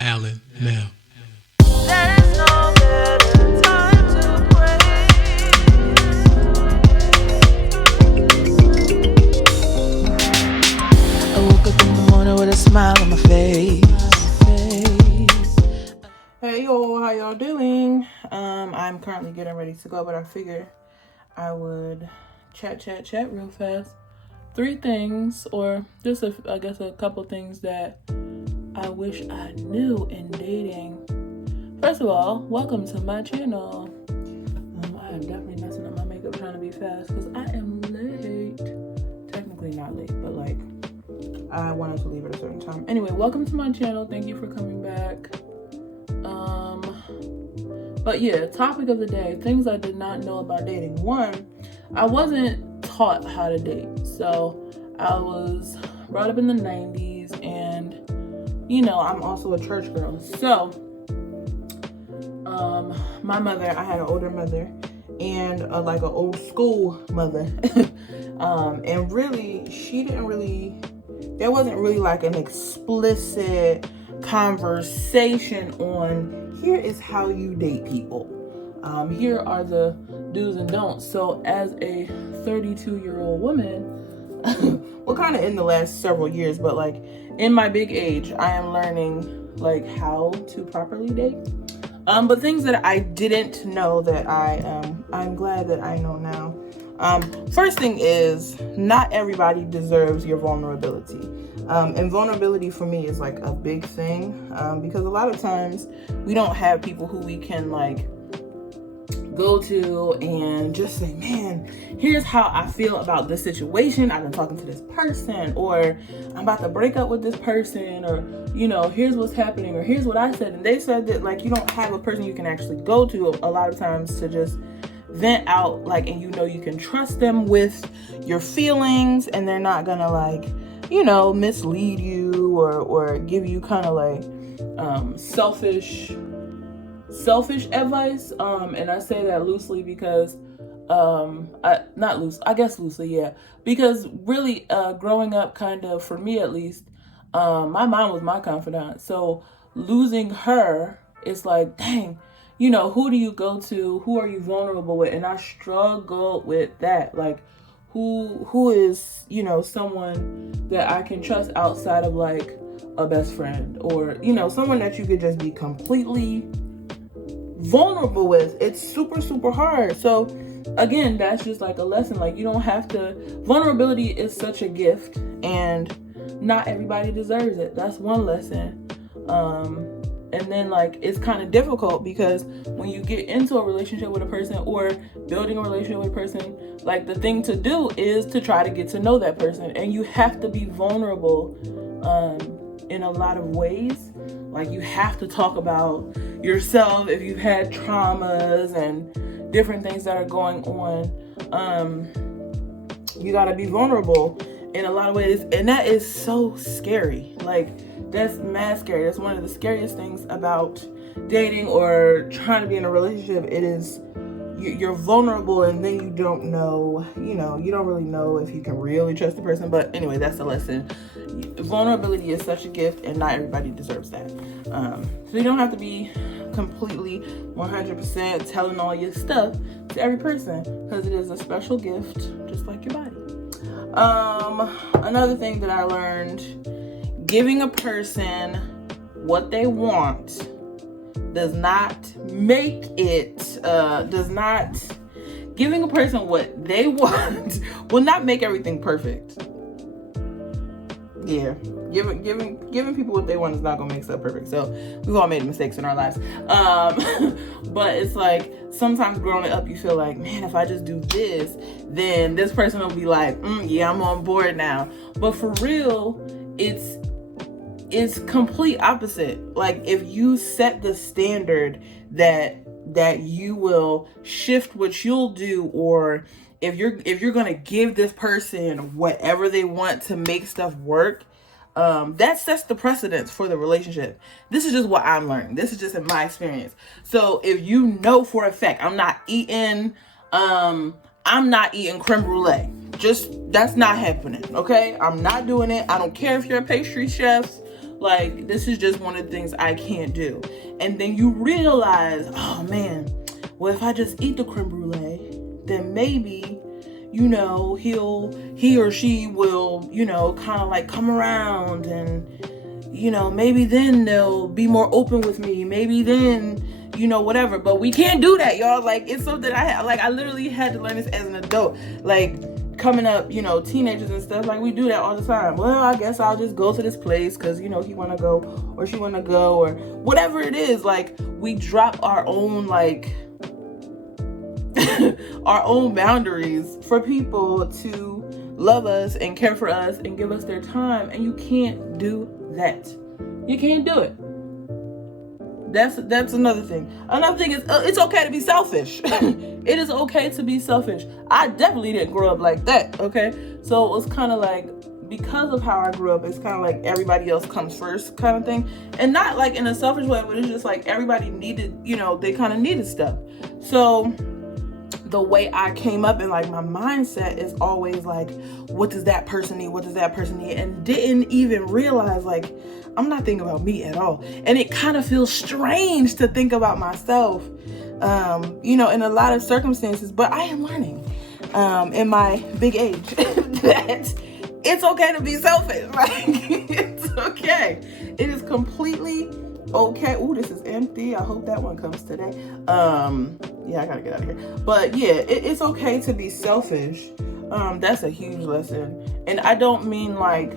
Allen now. There's no better time to pray. I woke up in the morning with a smile on my face. Hey y'all, how y'all doing? I'm currently getting ready to go, but I figured I would chat real fast. 3 things, or just I guess a couple things that I wish I knew in dating. First of all, welcome to my channel. I am definitely messing up my makeup trying to be fast because I am late. Technically not late, but like I wanted to leave at a certain time. Anyway, welcome to my channel. Thank you for coming back. But yeah, topic of the day, things I did not know about dating. 1, I wasn't taught how to date. So I was brought up in the 90s, and you know, I'm also a church girl. So my mother, I had an older mother and like an old school mother. And really, there wasn't really like an explicit conversation on here is how you date people. Here are the do's and don'ts. So as a 32-year-old woman, well, kind of in the last several years, but like in my big age, I am learning like how to properly date. But things that I didn't know that I'm glad that I know now. First thing is, not everybody deserves your vulnerability. And vulnerability for me is like a big thing, because a lot of times we don't have people who we can like go to and just say, man, here's how I feel about this situation. I've been talking to this person, or I'm about to break up with this person, or, you know, here's what's happening, or here's what I said. And they said that like you don't have a person you can actually go to a lot of times to just vent out, like, and you know you can trust them with your feelings, and they're not gonna like, you know, mislead you or give you kind of like selfish advice. And I say that loosely because I guess loosely, yeah, because really growing up, kind of for me at least, my mom was my confidant. So losing her, it's like, dang, you know, who do you go to? Who are you vulnerable with? And I struggled with that. Like, who is, you know, someone that I can trust outside of like a best friend, or, you know, someone that you could just be completely vulnerable with. It's super, super hard. So again, that's just like a lesson. Like, you don't have to, vulnerability is such a gift, and not everybody deserves it. That's one lesson. And then like it's kind of difficult because when you get into a relationship with a person or building a relationship with a person, like the thing to do is to try to get to know that person, and you have to be vulnerable in a lot of ways. Like, you have to talk about yourself if you've had traumas and different things that are going on. You got to be vulnerable in a lot of ways, and that is so scary. Like, that's mad scary. That's one of the scariest things about dating or trying to be in a relationship. It is, you're vulnerable, and then you don't know, you know, you don't really know if you can really trust the person. But anyway, that's the lesson. Vulnerability is such a gift, and not everybody deserves that. So you don't have to be completely 100% telling all your stuff to every person, because it is a special gift, just like your body. Another thing that I learned, giving a person what they want does not make it, giving a person what they want will not make everything perfect. Yeah, giving people what they want is not gonna make stuff perfect. So we've all made mistakes in our lives. But it's like, sometimes growing up, you feel like, man, if I just do this, then this person will be like, yeah, I'm on board now. But for real, it's complete opposite. Like, if you set the standard that you will shift what you'll do, or if you're gonna give this person whatever they want to make stuff work, that sets the precedence for the relationship. This is just what I'm learning. This is just in my experience. So if you know for a fact, I'm not eating creme brulee. Just, that's not happening. Okay, I'm not doing it. I don't care if you're a pastry chef. Like, this is just one of the things I can't do. And then you realize, oh man, well, if I just eat the creme brulee, then maybe, you know, he or she will, you know, kind of like come around, and, you know, maybe then they'll be more open with me. Maybe then, you know, whatever. But we can't do that, y'all. Like, it's something I literally had to learn this as an adult. Like, coming up, you know, teenagers and stuff, like, we do that all the time. Well, I guess I'll just go to this place because, you know, he want to go or she want to go or whatever it is. Like, we drop our own, like, our own boundaries for people to love us and care for us and give us their time. And you can't do that. You can't do it. That's another thing. Another thing is, it's okay to be selfish. It is okay to be selfish. I definitely didn't grow up like that, okay? So it was kind of like, because of how I grew up, it's kind of like everybody else comes first kind of thing. And not like in a selfish way, but it's just like everybody needed, you know, they kind of needed stuff. So the way I came up and like my mindset is always like, what does that person need? What does that person need? And didn't even realize, like, I'm not thinking about me at all. And it kind of feels strange to think about myself, you know, in a lot of circumstances, but I am learning, in my big age that it's okay to be selfish. Like, it's okay. It is completely okay. Ooh, this is empty. I hope that one comes today. Yeah, I gotta get out of here. But yeah, it's okay to be selfish. That's a huge lesson. And I don't mean like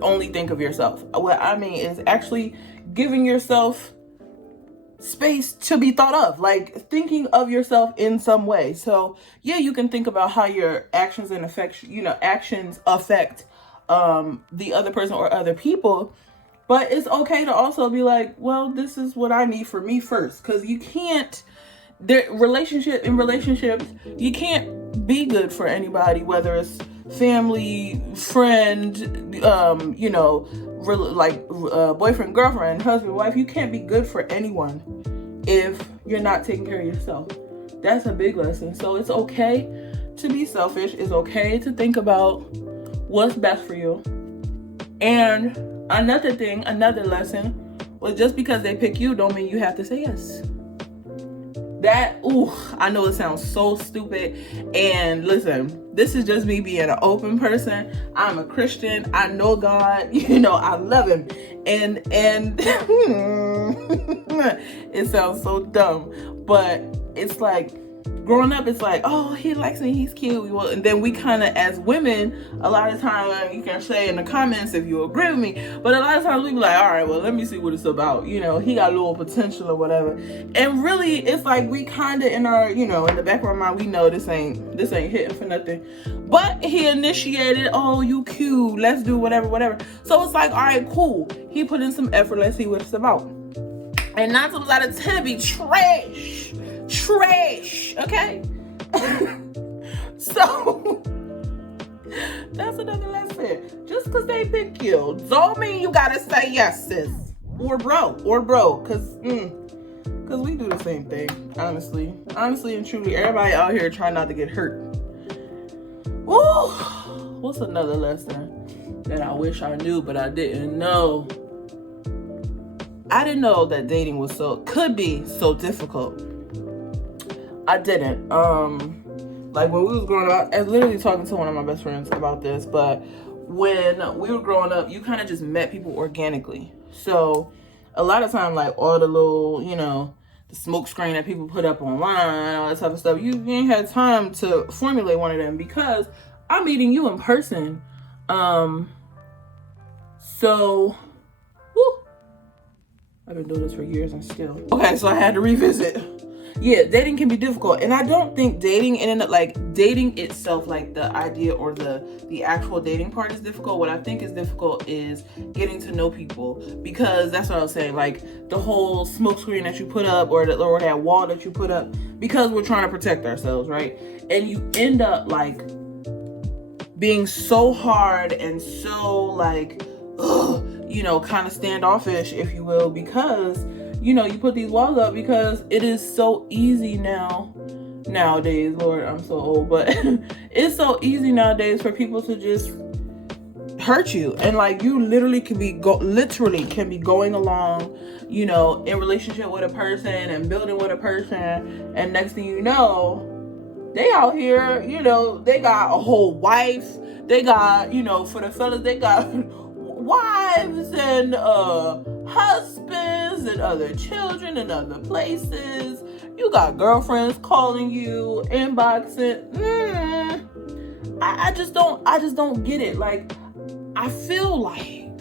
only think of yourself. What I mean is actually giving yourself space to be thought of, like thinking of yourself in some way. So yeah, you can think about how your actions and actions affect the other person or other people. But it's okay to also be like, well, this is what I need for me first. Because you can't, relationships, you can't be good for anybody, whether it's family, friend, boyfriend, girlfriend, husband, wife. You can't be good for anyone if you're not taking care of yourself. That's a big lesson. So it's okay to be selfish. It's okay to think about what's best for you. And another lesson was, just because they pick you don't mean you have to say yes. I know it sounds so stupid. And listen, this is just me being an open person. I'm a Christian. I know God. I love him. And it sounds so dumb, but it's like, growing up, it's like, oh, he likes me, he's cute. And then we kind of, as women, a lot of times, you can say in the comments if you agree with me, but a lot of times we be like, all right, well, let me see what it's about. He got a little potential or whatever. And really, it's like we kind of in our, in the back of our mind, we know this ain't hitting for nothing. But he initiated, oh, you cute, let's do whatever. So it's like, all right, cool. He put in some effort, let's see what it's about. And 9 times out of 10, it be trash, okay? So that's another lesson. Just because they pick you don't mean you gotta say yes, sis, or bro, because we do the same thing. Honestly and truly, everybody out here trying not to get hurt. Ooh, what's another lesson that I wish I knew but I didn't know? I didn't know that dating could be so difficult. I didn't. Like when we was growing up, I was literally talking to one of my best friends about this, but when we were growing up, you kind of just met people organically. So a lot of time, like all the little, the smoke screen that people put up online, all that type of stuff, you ain't had time to formulate one of them because I'm meeting you in person. So, whew, I've been doing this for years and still. Okay, so I had to revisit. Yeah, dating can be difficult. And I don't think dating itself, like the idea or the actual dating part is difficult. What I think is difficult is getting to know people, because that's what I was saying, like the whole smoke screen that you put up or that wall that you put up, because we're trying to protect ourselves, right? And you end up like being so hard and so like, kind of standoffish, if you will, because you put these walls up because it is so easy nowadays. Lord, I'm so old, but it's so easy nowadays for people to just hurt you. And like, you literally can be going along, you know, in relationship with a person and building with a person, and next thing you know, they out here, you know, they got a whole wife. They got, you know, for the fellas, they got wives and husbands and other children in other places. You got girlfriends calling you, inboxing. I just don't get it. Like, I feel like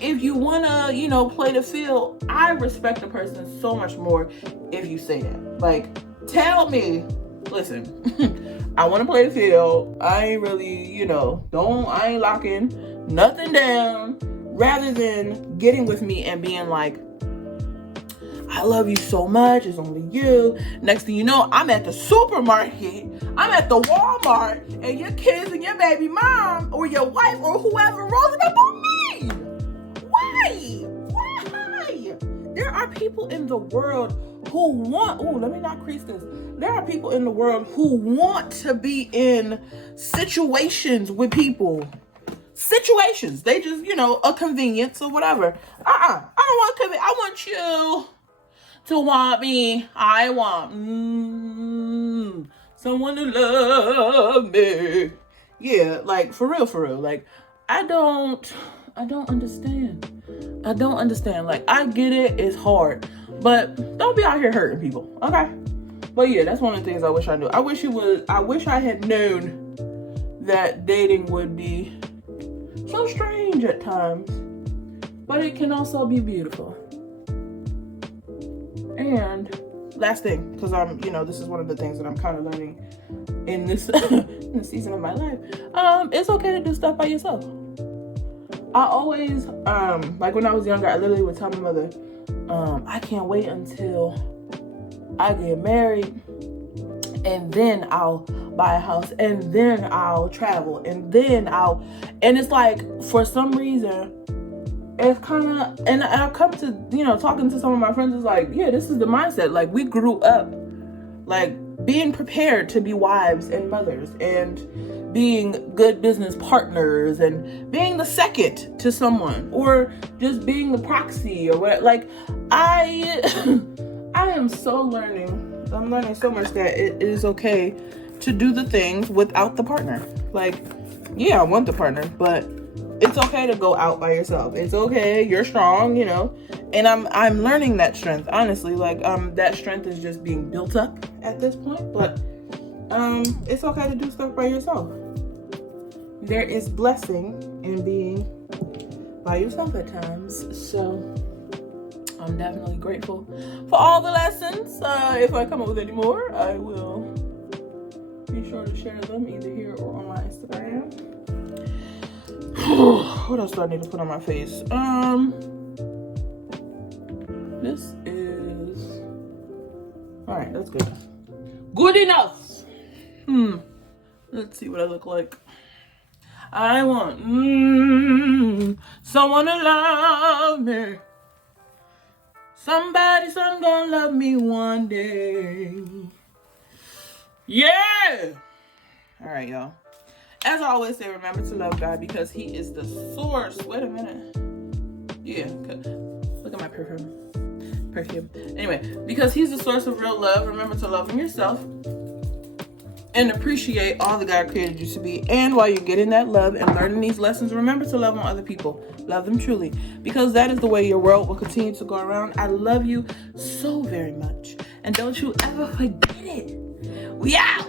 if you wanna, you know, play the field, I respect a person so much more if you say that. Like, tell me, listen, I want to play the field. I ain't really, you know, I ain't locking nothing down, rather than getting with me and being like, I love you so much, it's only you. Next thing you know, I'm at the supermarket, I'm at the Walmart, and your kids and your baby mom or your wife or whoever rolling up on me. Why? There are people in the world who want, let me not crease this. There are people in the world who want to be in situations with people. Situations. They just, you know, a convenience or whatever. I don't want convenience. I want you to want me. I want someone to love me. Yeah, like, for real. Like, I don't understand. I don't understand. Like, I get it. It's hard. But don't be out here hurting people. Okay? But yeah, that's one of the things I wish I knew. I wish I had known that dating would be so strange at times. But it can also be beautiful. And last thing, because this is one of the things that I'm kind of learning in this in this season of my life. It's okay to do stuff by yourself. I always, like when I was younger, I literally would tell my mother, I can't wait until I get married, and then I'll buy a house, and then I'll travel, and it's like, for some reason, it's kind of, and I've come to, you know, talking to some of my friends, is like, yeah, this is the mindset. Like, we grew up, like, being prepared to be wives and mothers, and being good business partners, and being the second to someone, or just being the proxy, or what. Like, I am so I'm learning so much that it is okay to do the things without the partner. Like, yeah, I want the partner, but it's okay to go out by yourself. It's okay, you're strong, you know. And I'm learning that strength, honestly. Like, that strength is just being built up at this point, but it's okay to do stuff by yourself. There is blessing in being by yourself at times. So I'm definitely grateful for all the lessons. If I come up with any more, I will be sure to share them either here or on my Instagram. What else do I need to put on my face? This is alright, that's good. Good enough. Let's see what I look like. I want someone to love me. Somebody, some gonna love me one day. Yeah. Alright, y'all. As I always say, remember to love God, because He is the source. Wait a minute. Yeah. Look at my perfume. Anyway, because He's the source of real love, remember to love Him yourself and appreciate all that God created you to be. And while you're getting that love and learning these lessons, remember to love on other people. Love them truly, because that is the way your world will continue to go around. I love you so very much. And don't you ever forget it. We out.